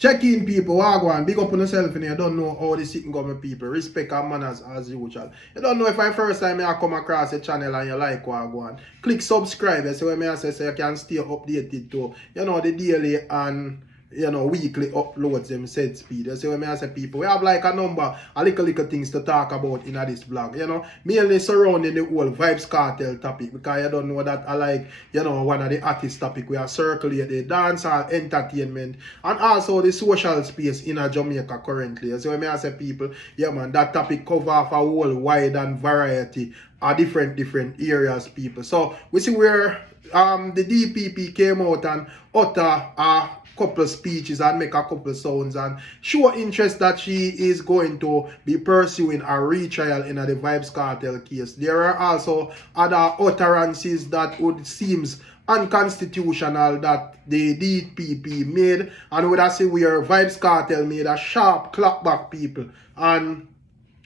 Check in people, wagwan, big up on yourself and you don't know how the sitting government people, respect and manners as usual. You don't know if I first time I come across the channel and you like wagwan. Click subscribe so when I say so you can stay updated to, you know, the daily and weekly uploads them set speed. You see when I say people, we have like a number, a little things to talk about in this vlog, mainly surrounding the whole Vybz Kartel topic, because you don't know that I like, one of the artist topic we are circulating, the dancehall entertainment, and also the social space in Jamaica currently. You see when I say people, yeah man, that topic cover off a whole wide and variety of different areas, people. So we see where the DPP came out and utter couple speeches and make a couple sounds and show interest that she is going to be pursuing a retrial in the Vybz Kartel case. There are also other utterances that would seems unconstitutional that the DPP made, and would I say where Vybz Kartel made a sharp clapback, people, and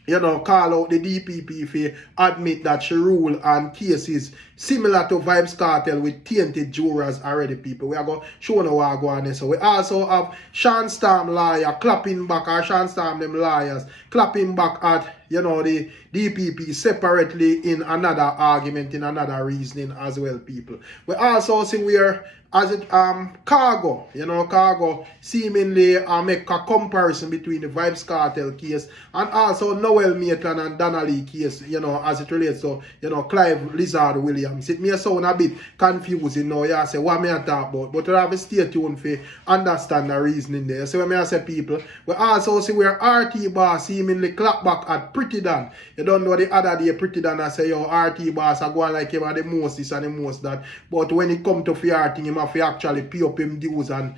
call out the DPP for admit that she rule on cases similar to Vybz Kartel with tainted jurors already, people. We are going to show no what go on there. So we also have Shawn lawyer clapping back, or Shawn them lawyers clapping back at the DPP separately in another argument, in another reasoning as well, people. We also see where as it Khago, Khago seemingly make a comparison between the Vybz Kartel case and also Noel Maitland and Donnelly case, as it relates to Clive Lizard Williams. It may sound a bit confusing now. You say what may I talk about, but you have to stay tuned for understand the reasoning there. So when I say people, we also see where RT boss seemingly clap back at Pretty Dan. You don't know the other day Pretty Dan I say yo RT boss I go on like him at the most this and the most that, but when it come to fear thing him have to actually pay up him dues and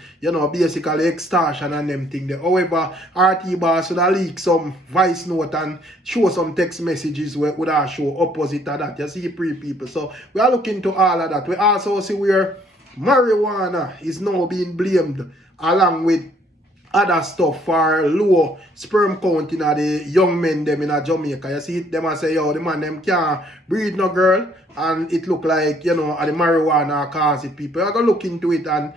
basically extortion and them thing there. However, RT boss would have leak some voice note and show some text messages where would have show opposite of that. You see people. So we are looking to all of that. We also see where marijuana is now being blamed along with other stuff for low sperm count in the young men them in Jamaica. You see them and say, yo, the man them can't breed no girl, and it look like, the marijuana cause it. People are gonna look into it and,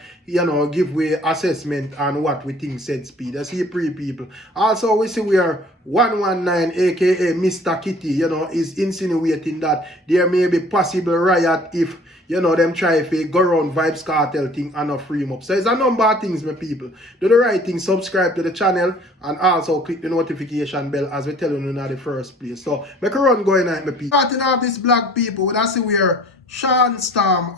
give way assessment on what we think said speed. You see people. Also, we see where 119, aka Mr. Kitty, is insinuating that there may be possible riot if them try to go around Vybz Kartel thing and not free him up. So there's a number of things, my people. Do the right thing, subscribe to the channel, and also click the notification bell as we tell you in the first place. So make a run going on, my people. Starting off this black people, we see where Shawn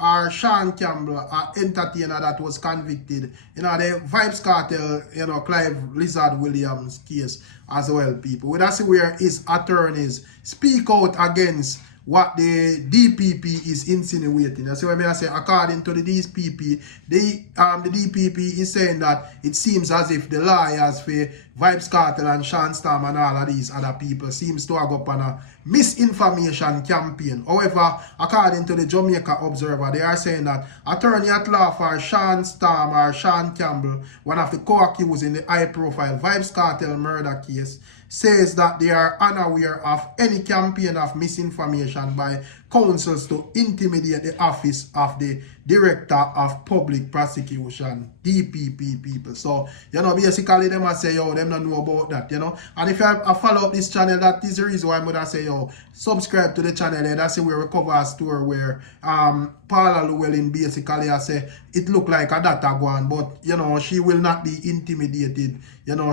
or Shawn Campbell, an entertainer that was convicted in the Vybz Kartel, Clive Lizard Williams case as well, people. We see where his attorneys speak out against what the DPP is insinuating. That's what I say. According to the DPP, the DPP is saying that it seems as if the lawyers for Vybz Kartel and Shawn and all of these other people seems to have up on a misinformation campaign. However, according to the Jamaica Observer, they are saying that attorney at law for Shawn or Shawn Campbell, one of the co-accused in the high-profile Vybz Kartel murder case, says that they are unaware of any campaign of misinformation by counsels to intimidate the office of the Director of Public Prosecution, DPP, people. So, basically them I say, yo, them don't know about that, And if I follow up this channel, that is the reason why I'm going to say, yo, subscribe to the channel, and that's where we cover a story where Paula Llewellyn basically I say, it look like a data one, but, she will not be intimidated.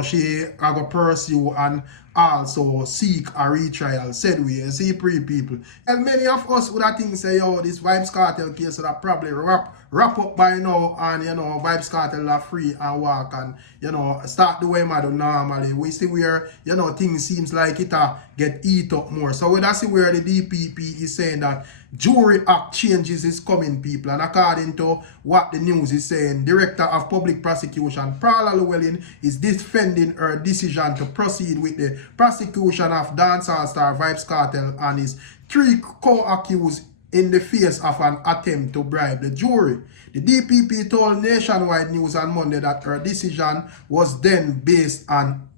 She are going to pursue and also seek a retrial, said we. You see, people. And many of us would have think say, yo, this Vybz Kartel case would have probably wrap up by now, and Vybz Kartel are free and walk and start the way I do normally. We see where things seems like it get eat up more. So we see where the DPP is saying that Jury Act changes is coming, people, and according to what the news is saying, Director of Public Prosecution Paula Llewellyn is defending her decision to proceed with the prosecution of dancehall star Vybz Kartel and his 3 co-accused in the face of an attempt to bribe the jury. The DPP told Nationwide News on Monday that her decision was then based on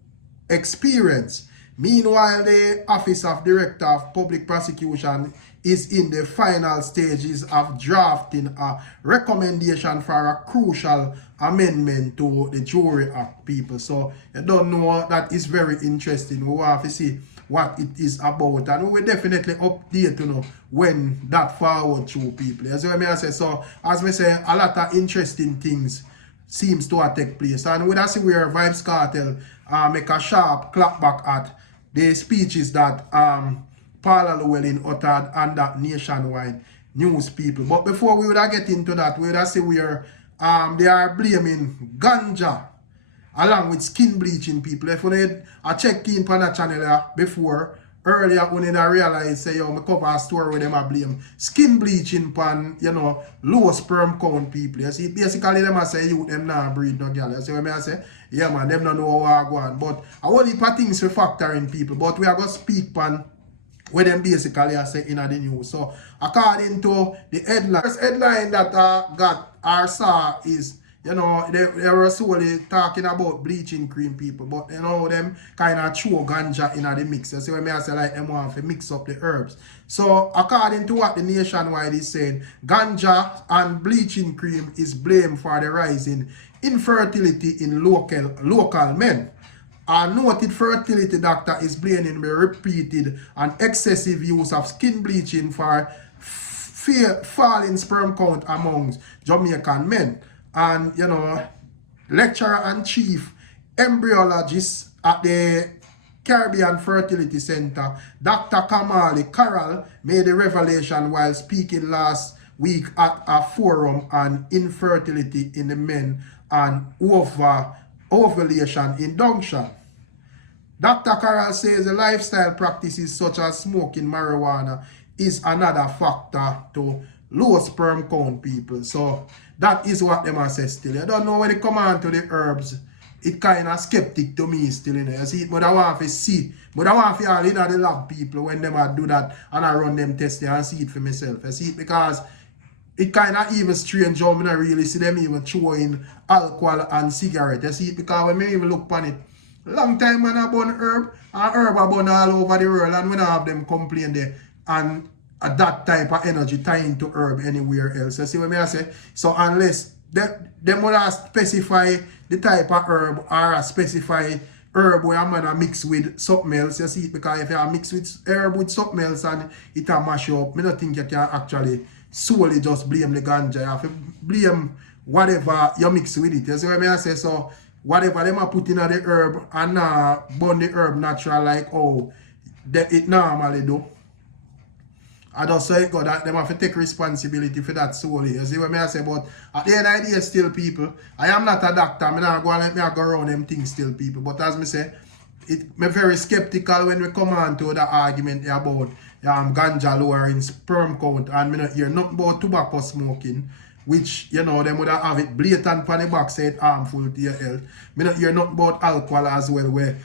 experience. Meanwhile, the Office of Director of Public Prosecution is in the final stages of drafting a recommendation for a crucial amendment to the Jury Act, people. So you don't know, that is very interesting. We will have to see what it is about, and we will definitely update, you know, when that forward through, people. As I say, so as we say, a lot of interesting things seems to have take place, and we see where Vybz Kartel make a sharp clapback at the speeches that Paula Llewellyn uttered and that nationwide news, people. But before we would get into that, we would see where they are blaming ganja along with skin bleaching, people. If you need a check in on that channel before, earlier when I realized, say, yo, I cover a story with them I blame skin bleaching pan, you know, low sperm count, people. You see, basically them I say you them not breed no girl. You see what I say? Yeah, man, them don't know how I go on. But I want heap of things to factor in, people. But we are going to speak pan where them basically are saying in the news. So according to the headline, first headline that got or saw is, you know, they were solely talking about bleaching cream, people, but you know, them kind of throw ganja in the mix. You see what I say, like them want to mix up the herbs. So according to what the nationwide is saying, ganja and bleaching cream is blamed for the rise in infertility in local men. A noted fertility doctor is blaming the repeated and excessive use of skin bleaching for falling sperm count amongst Jamaican men. And, you know, lecturer and chief embryologist at the Caribbean Fertility Center, Dr. Kamali Carroll, made the revelation while speaking last week at a forum on infertility in the men and ovulation induction. Dr. Carroll says the lifestyle practices such as smoking marijuana is another factor to low sperm count, people. So that is what them say still. I don't know when it come on to the herbs, it kind of skeptic to me still, you know. You see, but I want to see, but I want to all in the lab, people, when them do that and I run them tests and see it for myself. I see it because it kind of even strange how I don't really see them even throwing alcohol and cigarette. You see it because when me even look upon it, long time when I burn herb, and herb I burn all over the world, and when I have them complain there, and that type of energy tying to herb anywhere else. You see what I say? So unless they would specify the type of herb or specify herb where I'm gonna mix with something else, you see it, because if you mix with herb with something else and it a mash up, I don't think you can actually solely just blame the ganja. You have to blame whatever you mix with it. You see what I say? So whatever them are putting in the herb and burn the herb natural like how it normally do. I just say God that them have to take responsibility for that solely. You see what I say? But at the end of the day, still, people, I am not a doctor. I'm not going to let me go around them things still, people. But as I say, I'm very skeptical when we come on to the argument about ganja lowering sperm count, and I don't hear nothing about tobacco smoking, which, you know, them would have it blatant on the back, say it harmful to your health. I don't hear nothing about alcohol as well, where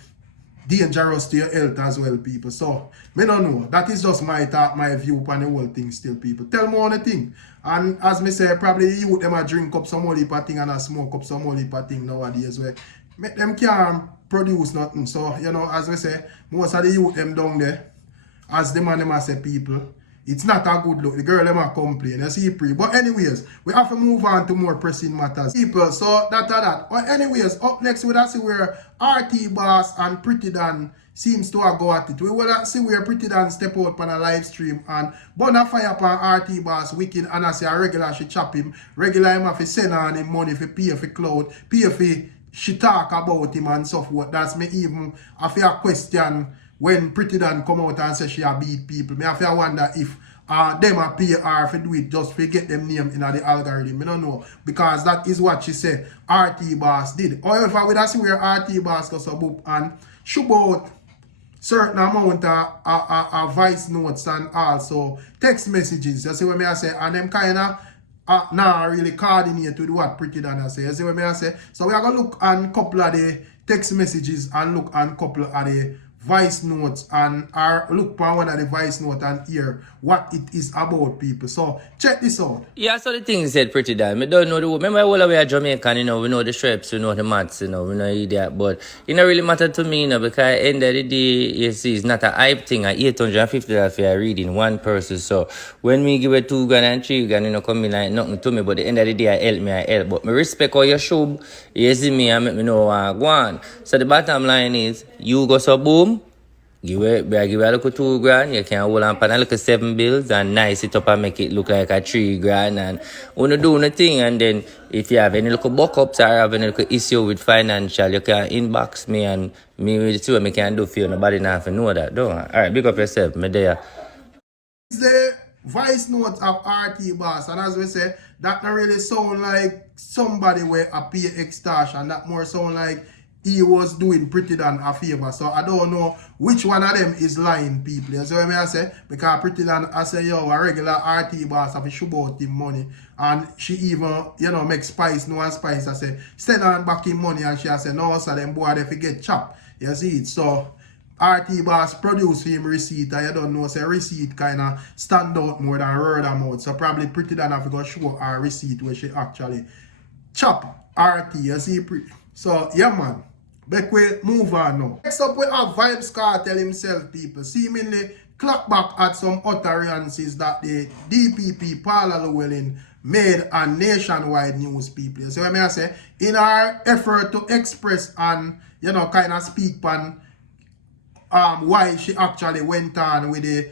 dangerous to your health as well, people. So, I don't know. That is just my thought, my view on the whole thing still, people. Tell me on the thing. And as me say, probably the youth them a drink up some whole heap of thing and a smoke up some whole heap of thing nowadays where make them can't produce nothing. So, you know, as we say, most of the youth them down there, as the man them a say, people, it's not a good look. The girl them a complain. You see, pre. But anyways, we have to move on to more pressing matters, people. So that. But anyways, up next we will see where RT Boss and Pretty Dan seems to go at it. We will see where Pretty Dan step out on a live stream and burn a fire upon RT Boss wicked, and I say a regular she chop him. Regular him have to send on him money for pay for cloud, pay for she talk about him and so forth. That's me even have a question. When Pretty Dan come out and say she a beat people, me have to wonder if them a pay her for do it just for get them name in the algorithm. I don't know, because that is what she said RT Boss did. However, we don't see where RT Boss goes up and shoot out certain amount of voice notes and also text messages. You see what I say? And them kind of now really coordinate with what Pretty Dan say. You see what I say? So we are going to look on a couple of the text messages and look on a couple of the voice notes and or look for one of the voice note and hear what it is about, people. So check this out. Yeah, so the thing is said pretty damn. I don't know the remember all the way at Jamaican, we know the Shreps, we know the Mats, we know idiot, but it don't really matter to me, because at the end of the day, you see, it's not a hype thing. At $850 for a reading one person. So when me give it $2 grand and $3 grand, come in like nothing to me, but at the end of the day, I help. But me respect all your show, you see me and make me know go on. So the bottom line is, you go so boom. Give it a little $2 grand, you can hold on a little 7 bills and nice it up and make it look like a $3 grand and do nothing. And then if you have any little buck-ups or have any little issue with financial, you can inbox me and me will see what I can do for you. Nobody not know that, don't I? Alright, big up yourself, me there. It's the voice note of RT Boss, and as we say, that not really sound like somebody where a pay extortion, that more sound like he was doing Pretty Dan a favor. So I don't know which one of them is lying, people. You see what I say? Because Pretty Dan, I say, yo, a regular RT Boss have to show about him money. And she even, make Spice, no one Spice, I say, send on back him money, and she say, no, so them boy, they forget chop. You see it? So RT Boss produce him receipt, and you don't know, say receipt kind of stand out more than word amount. So probably Pretty Dan have to go show her receipt where she actually chop RT, you see? So, yeah, man. But we move on now. Next up, we have Vybz Kartel himself, people. Seemingly, Clapback had some utterances that the DPP, Paula Llewellyn, made on nationwide news, people. So, I say, in our effort to express and, kind of speak on why she actually went on with the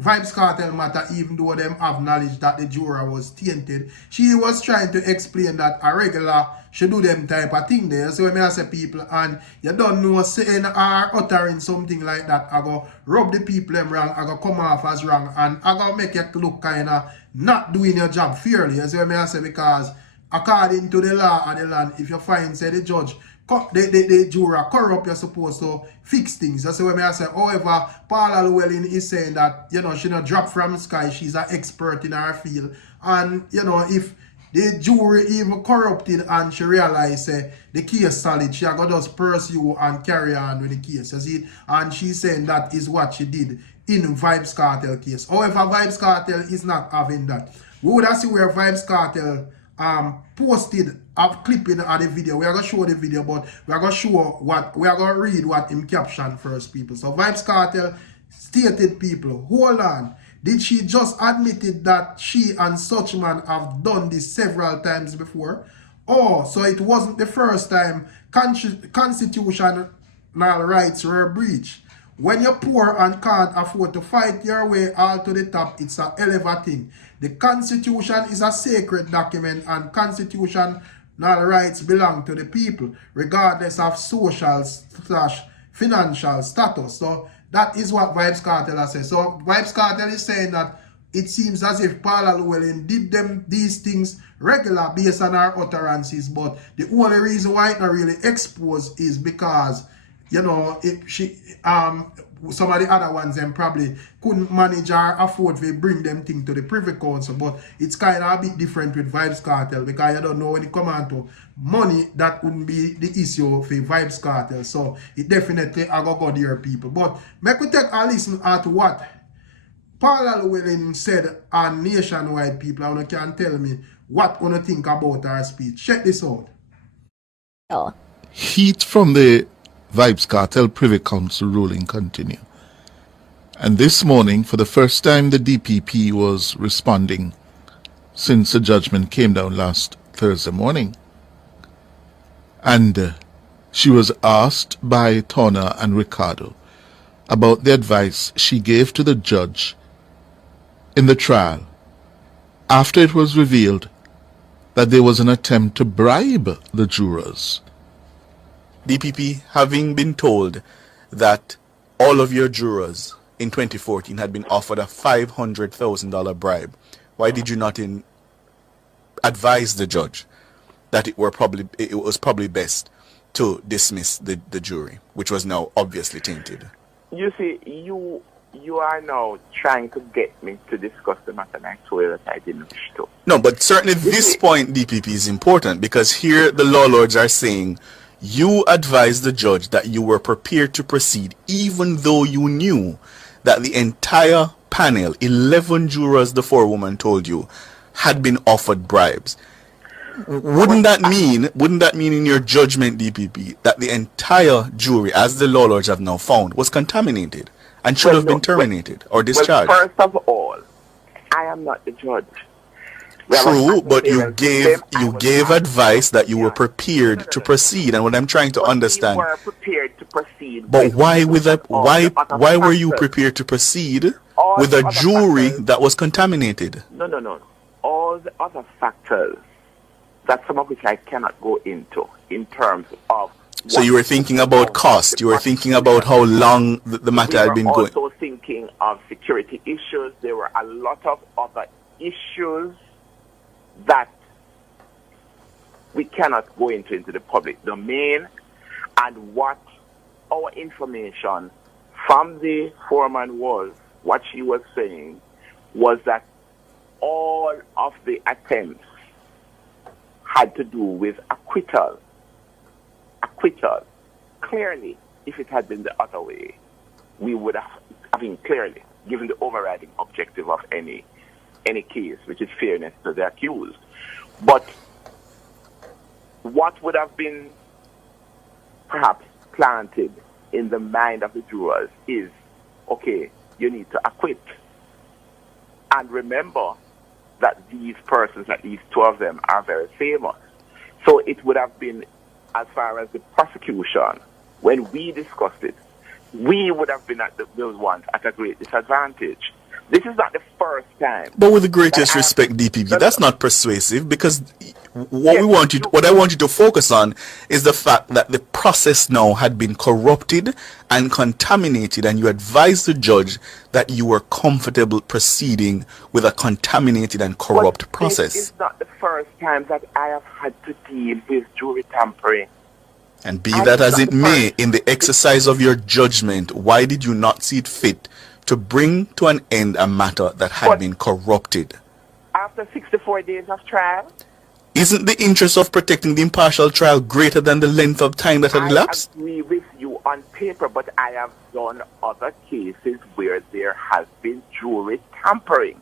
Vybz Kartel matter, even though them have knowledge that the juror was tainted, she was trying to explain that a regular should do them type of thing there. So when I say people, and you don't know, saying or uttering something like that, I go rub the people them wrong, I go come off as wrong, and I go make you look kind of not doing your job fairly. So when I say, because according to the law of the land, if you find, say, the judge, the juror corrupt, you're supposed to fix things. That's what I say. However, Paula Llewellyn is saying that, she not drop from the sky. She's an expert in her field. And, if the jury even corrupted and she realized the case solid, she got just pursue and carry on with the case. You see? And she's saying that is what she did in Vybz Kartel case. However, Vybz Kartel is not having that. We would have seen where Vybz Kartel posted a clipping of the video. We are going to show the video, but we are going to show what, we are going to read what him caption first, people. So Vybz Kartel stated, people, hold on. Did she just admitted that she and such man have done this several times before? Oh, so it wasn't the first time constitutional rights were breached. When you're poor and can't afford to fight your way all to the top, it's a hell of a thing. The Constitution is a sacred document, and constitutional rights belong to the people, regardless of social/financial status. So that is what Vybz Kartel says. So Vybz Kartel is saying that it seems as if Paula Llewellyn did these things regular based on her utterances, but the only reason why it's not really exposed is because, if she some of the other ones them probably couldn't manage or afford to bring them things to the Privy Council. But it's kind of a bit different with Vybz Kartel, because you don't know when it comes on to money, that wouldn't be the issue for Vybz Kartel. So it definitely I go there, people. But make we take a listen at what Paula Llewellyn said on nationwide, people, and you can tell me what you think about her speech. Check this out. Heat from the Vybz Kartel Privy Council ruling continue. And this morning, for the first time, the DPP was responding since the judgment came down last Thursday morning. And she was asked by Tona and Ricardo about the advice she gave to the judge in the trial after it was revealed that there was an attempt to bribe the jurors. DPP, having been told that all of your jurors in 2014 had been offered a $500,000 bribe, why did you not advise the judge that it was probably best to dismiss the jury, which was now obviously tainted? You see, you are now trying to get me to discuss the matter, and I told you that I didn't wish to. No, but certainly this point, DPP, is important, because here the law lords are saying You advised the judge that you were prepared to proceed even though you knew that the entire panel, 11 jurors, the forewoman told you, had been offered bribes. Wouldn't that mean in your judgment, DPP, that the entire jury, as the law lords have now found, was contaminated and should have been terminated or discharged? Well, first of all, I am not the judge. True, but you gave advice that you were prepared to proceed, and what I'm trying to understand. We were prepared to proceed. But why were you prepared to proceed with a jury that was contaminated? No. All the other factors, that some of which I cannot go into in terms of. So you were thinking about cost. You were thinking about how long the matter had been going. We were also thinking of security issues. There were a lot of other issues that we cannot go into the public domain, and what our information from the foreman was, what she was saying, was that all of the attempts had to do with acquittal. Clearly, if it had been the other way, we would have, clearly, given the overriding objective of any case, which is fairness to the accused. But what would have been perhaps planted in the mind of the jurors is, okay, you need to acquit. And remember that these persons, at least two of them, are very famous. So it would have been, as far as the prosecution, when we discussed it, we would have been those ones at a great disadvantage. This is not the first time. But with the greatest respect, DPP, that's not persuasive, because what I want you to focus on is the fact that the process now had been corrupted and contaminated, and you advised the judge that you were comfortable proceeding with a contaminated and corrupt process. This is not the first time that I have had to deal with jury tampering. And be that as it may, in the exercise of your judgment, why did you not see it fit to bring to an end a matter that had been corrupted? After 64 days of trial? Isn't the interest of protecting the impartial trial greater than the length of time that had elapsed? I agree with you on paper, but I have done other cases where there has been jury tampering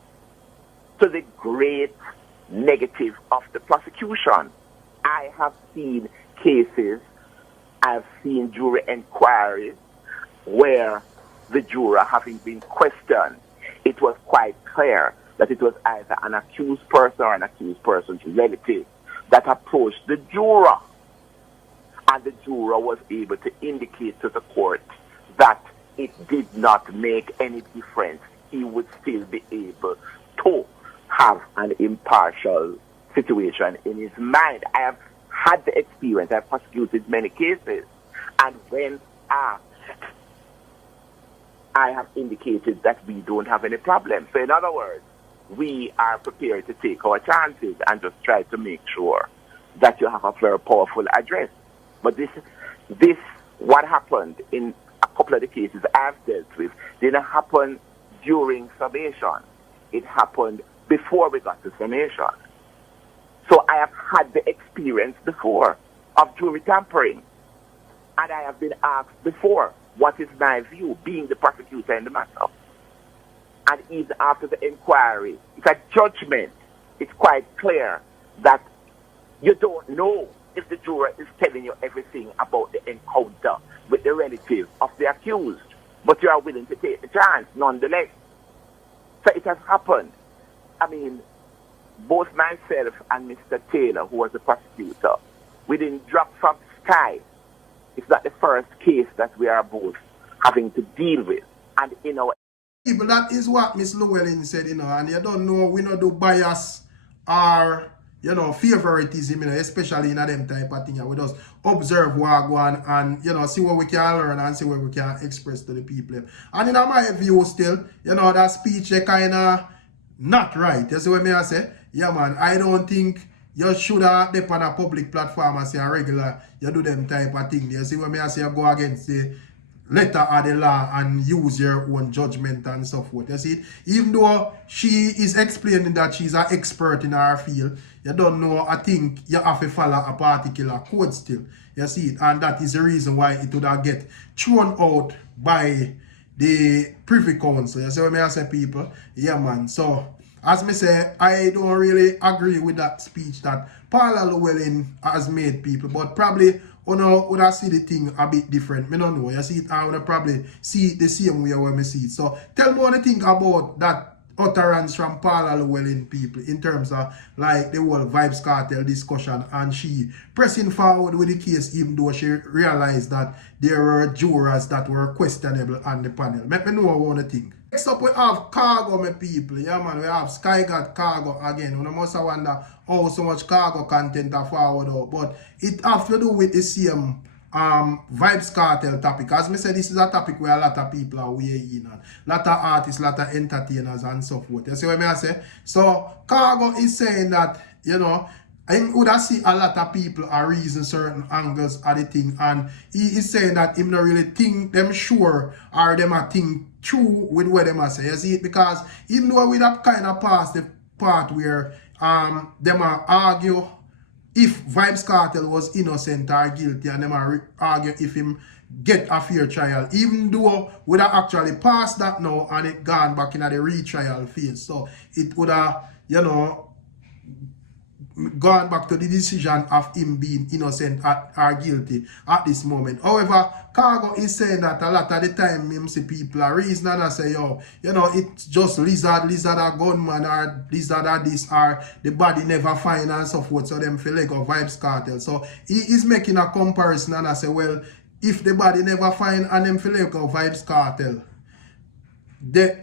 to the great negative of the prosecution. I have seen cases, I've seen jury inquiries where the juror, having been questioned, it was quite clear that it was either an accused person or an accused person's relative that approached the juror. And the juror was able to indicate to the court that it did not make any difference. He would still be able to have an impartial situation in his mind. I have had the experience. I've prosecuted many cases. And when asked, I have indicated that we don't have any problem. So in other words, we are prepared to take our chances and just try to make sure that you have a very powerful address. But this, what happened in a couple of the cases I've dealt with, didn't happen during summation. It happened before we got to summation. So I have had the experience before of jury tampering. And I have been asked before, what is my view, being the prosecutor in the matter? And even after the inquiry, it's a judgment. It's quite clear that you don't know if the juror is telling you everything about the encounter with the relative of the accused, but you are willing to take the chance nonetheless. So it has happened. I mean, both myself and Mr. Taylor, who was the prosecutor, we didn't drop from the sky. It's not the first case that we are both having to deal with. And in our people, that is what Miss Llewellyn said, and you don't know, we don't do bias or, favoritism, especially in them type of thing. We just observe what go on and, see what we can learn and see what we can express to the people. And in my view still, that speech kind of not right. You see what I say? Yeah, man, I don't think you should have dip on a public platform and say a regular, you do them type of thing. You see what I say? You go against the letter of the law and use your own judgment and so forth. You see, even though she is explaining that she's an expert in her field, you don't know, I think you have to follow a particular code still. You see it, and that is the reason why it would have get thrown out by the Privy Council. You see what I say, people? Yeah, man. So, as me say, I don't really agree with that speech that Paula Llewellyn has made, people, but probably would I see the thing a bit different. Me don't know. You see it, I would probably see it the same way when me see it. So tell me what you think about that utterance from Paula Llewellyn, people, in terms of like the whole Vybz Kartel discussion, and she pressing forward with the case even though she realized that there were jurors that were questionable on the panel. Let me know what you think. Next up, we have Khago, my people. Yeah, man, we have Sky got Khago again. We must wonder how so much Khago content are forward out. But it has to do with the same Vybz Kartel topic. As I said, this is a topic where a lot of people are weighing on. A lot of artists, a lot of entertainers and so forth. You see what I say? So, Khago is saying that, you know, I would have see a lot of people are reason certain angles of the thing, and he is saying that him not really think them sure or them a think true with what them a say. You see it? Because even though we have kind of passed the part where them a argue if Vybz Kartel was innocent or guilty, and them a argue if him get a fair trial, even though we have actually passed that now and it gone back in the retrial phase. So it would have, you know, gone back to the decision of him being innocent or guilty at this moment. However, Khago is saying that a lot of the time him see people are reasoning and say, yo, you know, it's just lizard a gunman, or lizard a this, or the body never find and so forth, so them feel like a Vybz Kartel. So he is making a comparison and I say, well, if the body never find and them feel like a Vybz Kartel,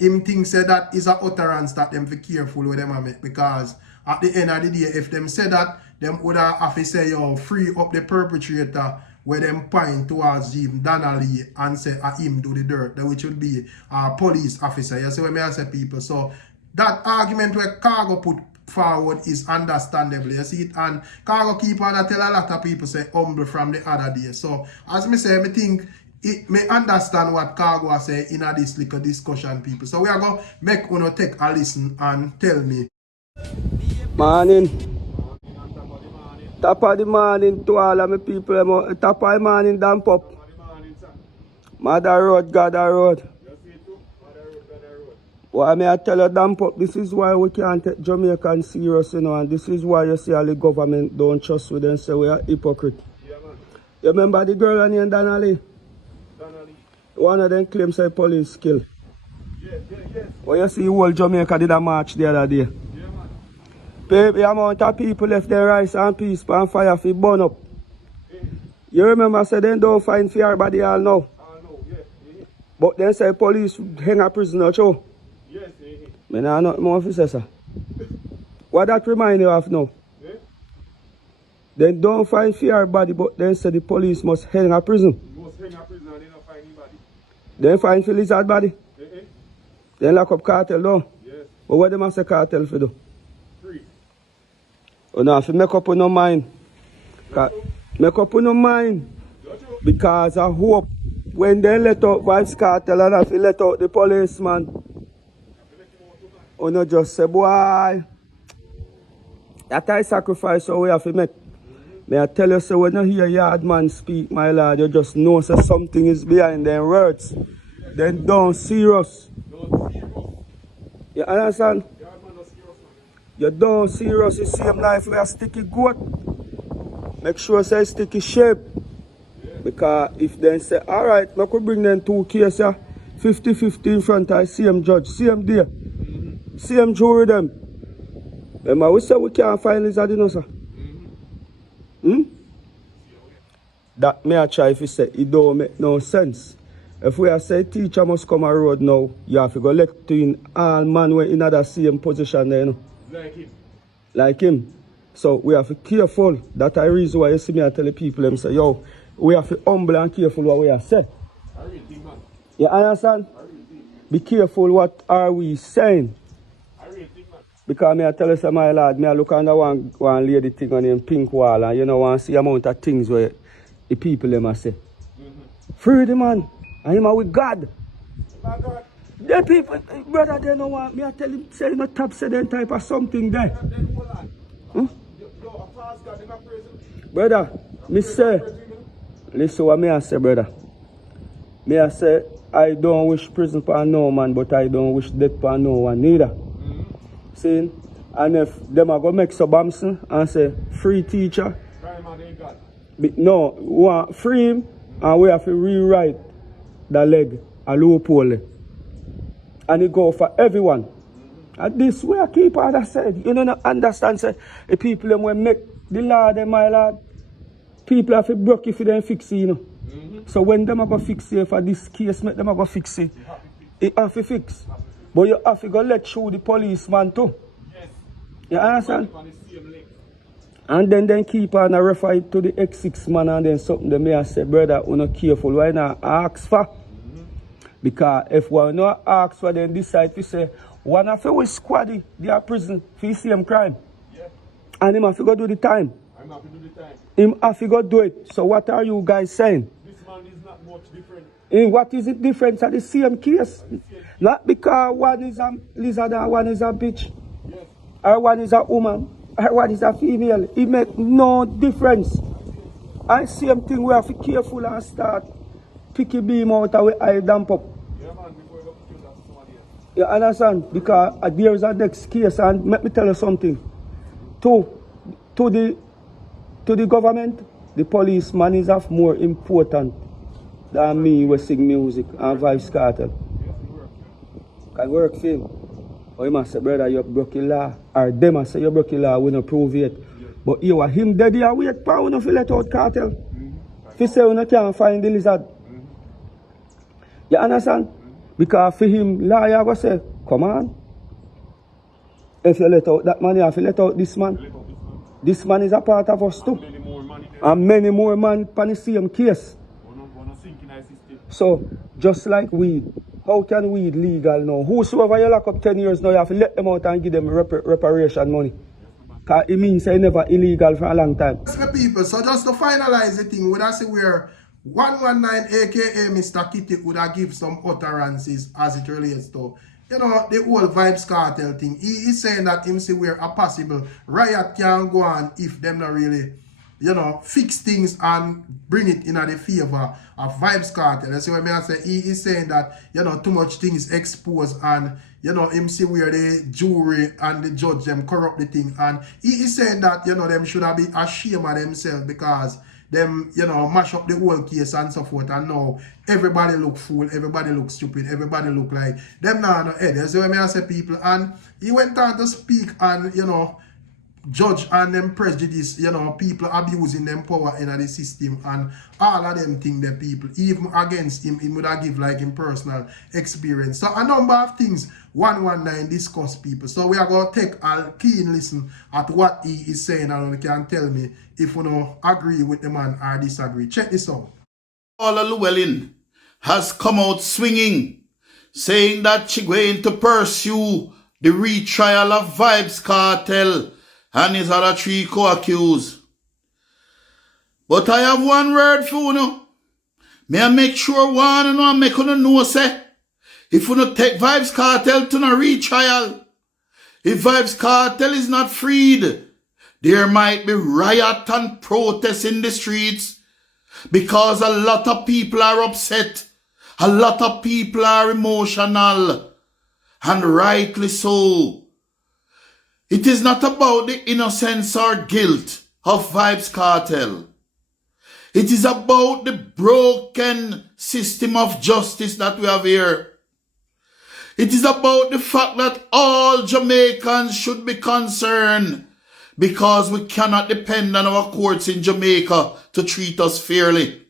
him thinks that is a utterance that them be careful with them make, because at the end of the day, if them say that, them would have to say, yo, free up the perpetrator, where them point towards him, Donnelly, and say him do the dirt, which would be a police officer. You see what I say, people? So that argument where Khago put forward is understandable. You see it? And Khago keep on tell a lot of people say humble from the other day. So as me say, I think it may understand what Khago say in this little discussion, people. So we are going to make one take a listen and tell me. Morning. Top of the morning to all of my people. Top of the morning, damn pop. Mother Road, God Road. Well, I tell you, damn pop, this is why we can't take Jamaican serious, you know, and this is why you see all the government don't trust with them, say we are hypocrite. Yeah, man. You remember the girl named Donnelly? Donnelly. One of them claims say police kill. Yes. Well, you see, whole Jamaica did a march the other day. Baby, amount of people left their rice and peace and fire for burn up. You remember I said they don't find fear body all now. Yeah. But then say police hang a prisoner too. Yes, I know nothing more to say, sir. What that remind you of now? Yeah. They don't find fear body, but then say the police must hang a prison. You must hang a prison and they don't find anybody. They find for lizard body. Then lock up cartel though. Yes. But what them say cartel for do? Free. You know, if you make up on no mind. Make up on no mind. Because I hope when they let out Vybz Kartel and if you let out the policeman, you know, just say, boy, that I sacrifice so we have to make. May I tell you, so when you hear yard man speak, my lord, you just know so something is behind them words. Then don't serious. You understand? You don't serious, the same life with a sticky goat. Make sure say sticky shape. Because if they say, alright, I could bring them 2 cases, 50-50 in front of the same judge, same day, same jury them. Remember, we say we can't find lizard, you know, sir? That may I try if you say it don't make no sense. If we are say teacher must come a road now, you have to go elect in all man in the same position there, you know. Like him. So we have to be careful. That's the reason why you see me I tell the people them say, yo, we have to be humble and careful what we are saying. You understand? Be careful what are we saying. Because me I tell you say, my lad, me I look under one lady thing on him pink wall and you know want to see amount of things where the people them say. Free the man. And him a with God. My God. The people, brother, they don't want me. I tell him, say, no top, say, them type of something there. Then hold on. Hmm? Yo, a fast God, them a prison. Brother, me say, listen what me I say, brother. Me I say, I don't wish prison for no man, but I don't wish death for no one neither. See? And if them are going to make some Bamson and say, free teacher, Crime and they God. no, we want free him and we have to rewrite the leg, a loophole. And it go for everyone. And this way I keep as I said, you don't understand, say, the people them will make the law, them, my lord, people have to broke if they fix it, you know. So when them are going to fix it for this case, make them are going to fix it. It have to fix. But you have to go let through the policeman too. Yes. You understand? On the same link. And then keep on a refer it to the X6 man and then something they may have said, brother, we're not careful. Why not ask for? Because if we not ask for, then decide to say, one of our squad, they are prison for the same crime. Yeah. And him have to go do the time. I'm happy to do the time. Him have to go do it. So what are you guys saying? This man is not much different. What is it difference at the same case? Not because one is a lizard and one is a bitch. Yes. Or one is a woman. Or one is a female. It make no difference. And same thing we have to be careful and start picky beam out of our eye damp up. Yeah, man, before you go to kill that somebody else. You understand? Because there is a next case and let me tell you something. To the government, the policeman is of more important than me who sing music and Vybz Kartel. Can work for him. Or he must say, brother, you broke the law. Or them must say you broke the law, we don't prove it. But you are him dead here, wait for you to let out Kartel. If you say you can't find the lizard. You understand? Because for him, lawyer go say, come on. If you let out that man, you have to let out this man. This man is a part of us too. And many more men on the same case. So, just like weed, how can weed legal now? Whosoever you lock up 10 years now, you have to let them out and give them reparation money. Because it means it's never illegal for a long time. That's my people. So just to finalize the thing, would I say where 119 aka Mr. Kitty would have give some utterances as it relates to, you know, the whole Vybz Kartel thing. He is saying that him say where a possible riot can go on if them not really, you know, fix things and bring it in the favor of Vybz Kartel. That's what I say. He is saying that, you know, too much things exposed and, you know, him see where the jury and the judge them corrupt the thing. And he is saying that, you know, them should have been ashamed of themselves because them, you know, mash up the whole case and so forth. And now everybody look fool, everybody look stupid, everybody look like them now no head. That's what I say, people. And he went on to speak and, you know, judge and them prejudice, you know, people abusing them power in the system and all of them thing the people, even against him, he would have give like him personal experience. So a number of things 119 discuss, people. So we are going to take a keen listen at what he is saying and you can tell me if you don't agree with the man or disagree. Check this out. Paula Llewellyn has come out swinging, saying that she's going to pursue the retrial of Vybz Kartel and his other 3 co-accused. But I have one word for you know. May I make sure one and one make you know say, if you not take Vybz Kartel to a retrial, if Vybz Kartel is not freed, there might be riot and protest in the streets because a lot of people are upset. A lot of people are emotional, and rightly so. It is not about the innocence or guilt of Vybz Kartel. It is about the broken system of justice that we have here. It is about the fact that all Jamaicans should be concerned because we cannot depend on our courts in Jamaica to treat us fairly.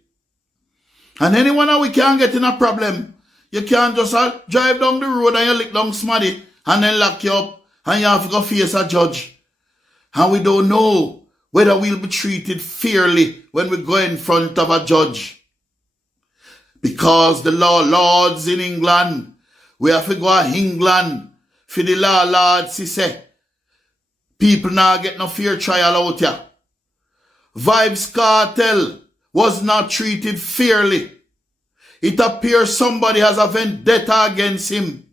And anyone that we can get in a problem, you can't just drive down the road and you lick down somebody and then lock you up and you have to go face a judge. And we don't know whether we'll be treated fairly when we go in front of a judge. Because the law lords in England, we have to go to England for the law lords to say, people now get no fair trial out here. Vybz Kartel was not treated fairly. it appears somebody has a vendetta against him.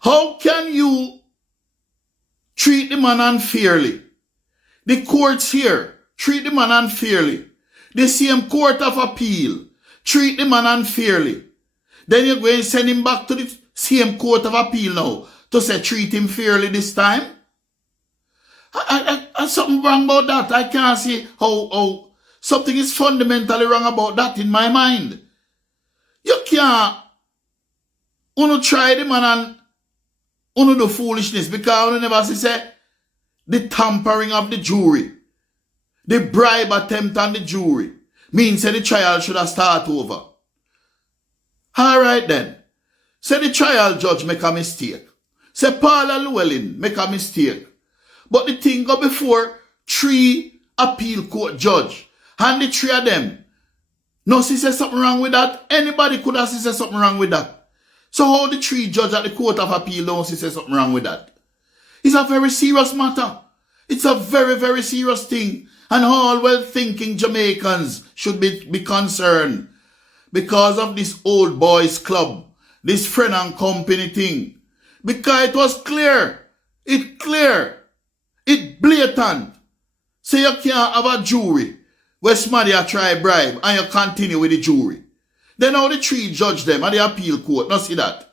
How can you treat the man unfairly? The courts here treat the man unfairly. The same court of appeal treat the man unfairly. Then you're going to send him back to the same court of appeal now to say treat him fairly this time? I something wrong about that. I can't see how something is fundamentally wrong about that in my mind. You can't try the man and do foolishness because you never say the tampering of the jury, the bribe attempt on the jury means that the trial should have started over. Alright then. Say the trial judge make a mistake. Say Paula Llewellyn make a mistake. But the thing go before 3 appeal court judge. And the 3 of them. No, she said something wrong with that. Anybody could have said something wrong with that. So how the 3 judge at the court of appeal don't say something wrong with that? It's a very serious matter. It's a very, very serious thing. And all well-thinking Jamaicans should be concerned. Because of this old boys club. This friend and company thing. Because it was clear. It clear. It blatant. So you can't have a jury where somebody a try bribe and you continue with the jury. Then now the 3 judge them at the appeal court. Now see that.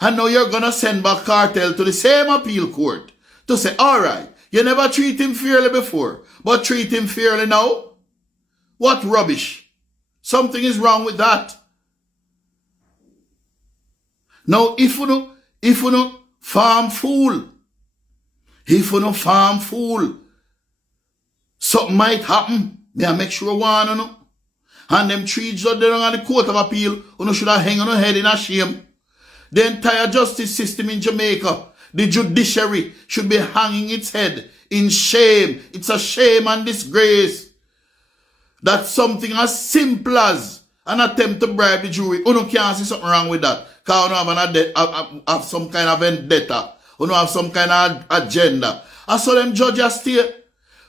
And now you're going to send back Kartel to the same appeal court to say, alright, you never treat him fairly before, but treat him fairly now? What rubbish. Something is wrong with that. Now if you no farm fool, something might happen. May I make sure one or no? And them 3 judges on the court of appeal, you should have hang on your head in a shame. The entire justice system in Jamaica, the judiciary, should be hanging its head in shame. It's a shame and disgrace that something as simple as an attempt to bribe the jury, you can't see something wrong with that. Because you have some kind of vendetta. You have some kind of agenda. I saw them judges stay.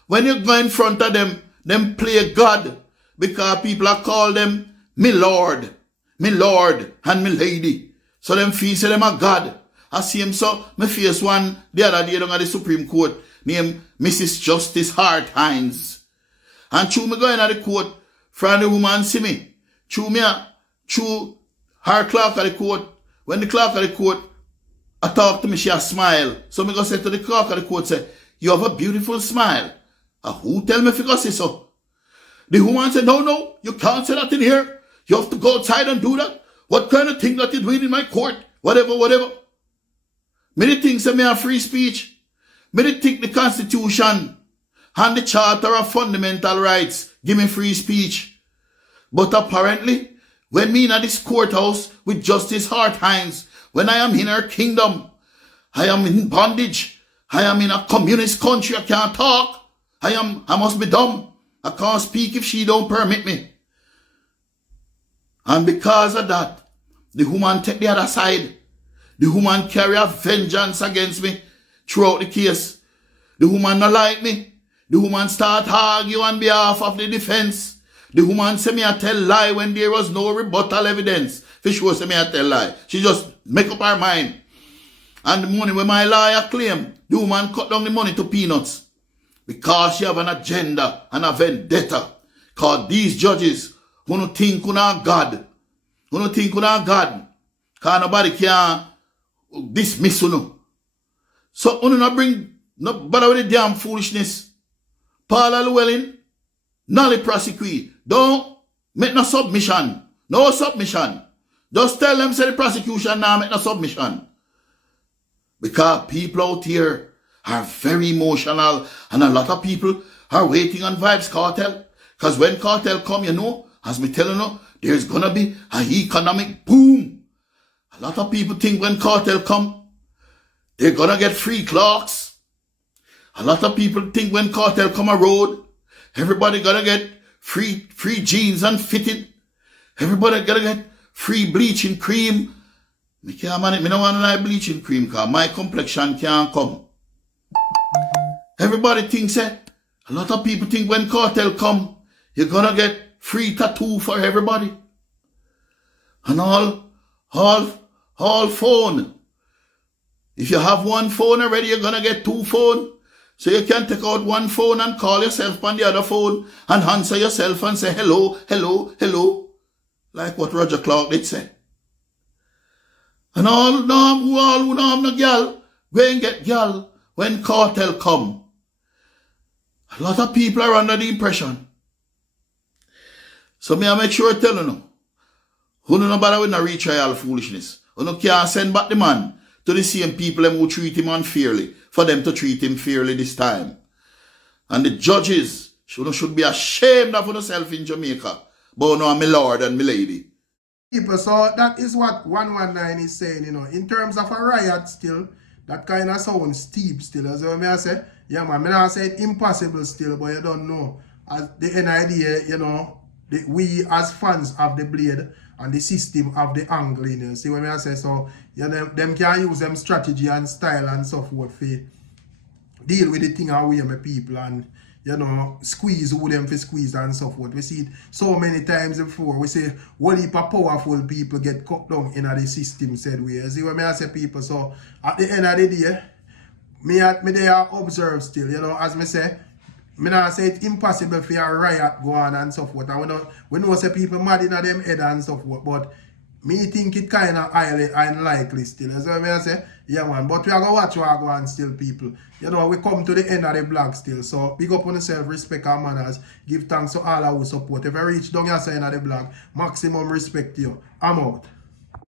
When you go in front of them play God. Because people are called them me Lord, and me lady. So them feel say them a God. I see him so, me face one the other day down at the Supreme Court named Mrs. Justice Hart Hines. And through me going at the court, from the woman see me. Through her clerk at the court. When the clerk at the court I talk to me, she a smile. So me go say to the clerk at the court, say, you have a beautiful smile. Who tell me if you go say so? The woman said, no, you can't say that in here. You have to go outside and do that. What kind of thing that you're doing in my court? Whatever. Many things say me a free speech. Many think the Constitution and the Charter of Fundamental Rights give me free speech. But apparently, when me in this courthouse with Justice Hart Hines, when I am in her kingdom, I am in bondage. I am in a communist country. I can't talk. I must be dumb. I can't speak if she don't permit me. And because of that, the woman take the other side. The woman carry a vengeance against me throughout the case. The woman not like me. The woman start argue on behalf of the defense. The woman say me I tell lie when there was no rebuttal evidence. Fish was say me I tell lie. She just make up her mind. And the money when my lawyer claim, the woman cut down the money to peanuts. Because she have an agenda and a vendetta. Because these judges who don't think on God. Who don't think on God. Because nobody can dismiss you. So you not bring no bother with the damn foolishness. Paula Llewellyn, nolly prosecute. Don't make no submission. No submission. Just tell them say the prosecution now make no submission. Because people out here are very emotional and a lot of people are waiting on Vybz Kartel. Because when Kartel come, as me telling you, there's gonna be an economic boom. A lot of people think when Kartel come, they're gonna get free clocks. A lot of people think when Kartel come a road, everybody gonna get free jeans and fitted. Everybody gonna get free bleaching cream. Me can't manage, me don't want to bleaching cream because my complexion can't come. Everybody thinks that. A lot of people think when Kartel come, you're gonna get free tattoo for everybody. And all phone. If you have one phone already, you're gonna get two phone. So you can take out one phone and call yourself on the other phone and answer yourself and say hello, hello, hello. Like what Roger Clark did say. And all who don't have no girl, go and get girl when cartel come. A lot of people are under the impression. So me I make sure I tell you, who no bother with no retrial foolishness. Who no can't send back the man to the same people who treat him unfairly, for them to treat him fairly this time. And the judges should be ashamed of themselves in Jamaica. But no, my lord and my lady. People, so that is what 119 is saying, in terms of a riot still, that kind of sounds steep still. As I say, yeah man, I not say it impossible still, but you don't know. As the NIDA, we as fans of the blade and the system of the angle, see what I say? So, them can use them strategy and style and so forth for deal with the thing away my people and, squeeze who them for squeeze and so forth. We see it so many times before. We say, what if a powerful people get cut down in the system, said we. See what I say, people? So, at the end of the day, me there observe still, as me say, me not say it's impossible for a riot go on and so forth. And we know say people mad in them head and so forth, but me think it kind of highly unlikely still. As I say, yeah man, but we are going to watch what go on still, people. We come to the end of the blog still. So big up on yourself, respect our manners, give thanks to all our support. If I reach down your side of the blog, maximum respect to you. I'm out.